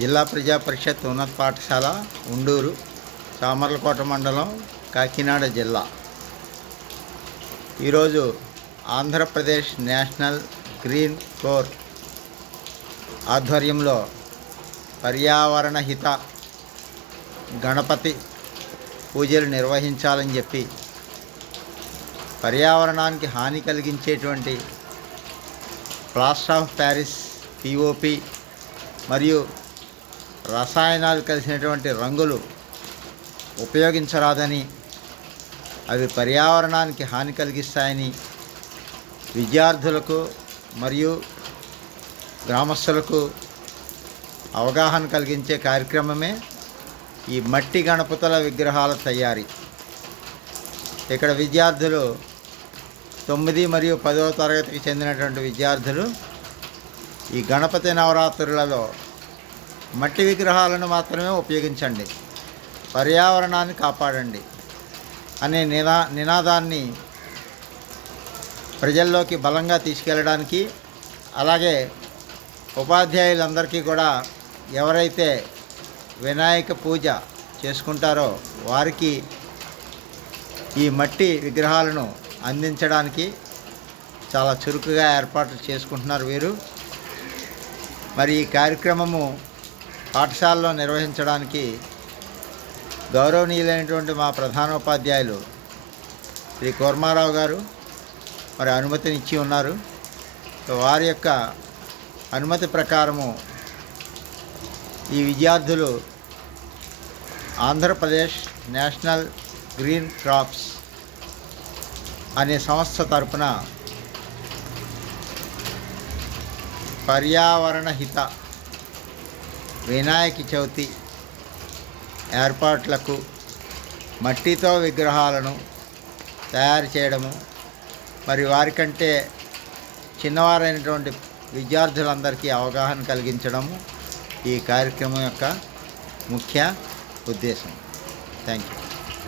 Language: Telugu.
జిల్లా ప్రజా పరిషత్ ఉన్నత పాఠశాల ఉండూరు సామర్లకోట మండలం కాకినాడ జిల్లా. ఈరోజు ఆంధ్రప్రదేశ్ నేషనల్ గ్రీన్ కోర్ ఆధ్వర్యంలో పర్యావరణ హిత గణపతి పూజలు నిర్వహించాలని చెప్పి పర్యావరణానికి హాని కలిగించేటువంటి ప్లాస్టర్ ఆఫ్ ప్యారిస్ పిఓపి మరియు రసాయనాలు కలిసినటువంటి రంగులు ఉపయోగించరాదని అవి పర్యావరణానికి హాని కలిగిస్తాయని విద్యార్థులకు మరియు గ్రామస్తులకు అవగాహన కలిగించే కార్యక్రమమే ఈ మట్టి గణపతుల విగ్రహాల తయారీ. ఇక్కడ విద్యార్థులు తొమ్మిది మరియు పదవ తరగతికి చెందినటువంటి విద్యార్థులు ఈ గణపతి నవరాత్రులలో మట్టి విగ్రహాలను మాత్రమే ఉపయోగించండి. పర్యావరణాన్ని కాపాడండి అనే నినా నినాదాన్ని ప్రజల్లోకి బలంగా తీసుకెళ్ళడానికి అలాగే ఉపాధ్యాయులందరికీ కూడా ఎవరైతే వినాయక పూజ చేసుకుంటారో వారికి ఈ మట్టి విగ్రహాలను అందించడానికి చాలా చురుకుగా ఏర్పాట్లు చేసుకుంటున్నారు వీరు. మరి ఈ కార్యక్రమము పాఠశాలలో నిర్వహించడానికి గౌరవనీయులైనటువంటి మా ప్రధానోపాధ్యాయులు శ్రీ కోర్మారావు గారు మరి అనుమతిని ఇచ్చి ఉన్నారు వారి యొక్క అనుమతి ప్రకారము ఈ విద్యార్థులు ఆంధ్రప్రదేశ్ నేషనల్ గ్రీన్ క్రాప్స్ అనే సంస్థ తరపున పర్యావరణ హిత వినాయక చవితి ఏర్పాట్లకు మట్టితో విగ్రహాలను తయారు చేయడము మరి వారికంటే చిన్నవారైనటువంటి విద్యార్థులందరికీ అవగాహన కలిగించడము ఈ కార్యక్రమం యొక్క ముఖ్య ఉద్దేశం. Thank you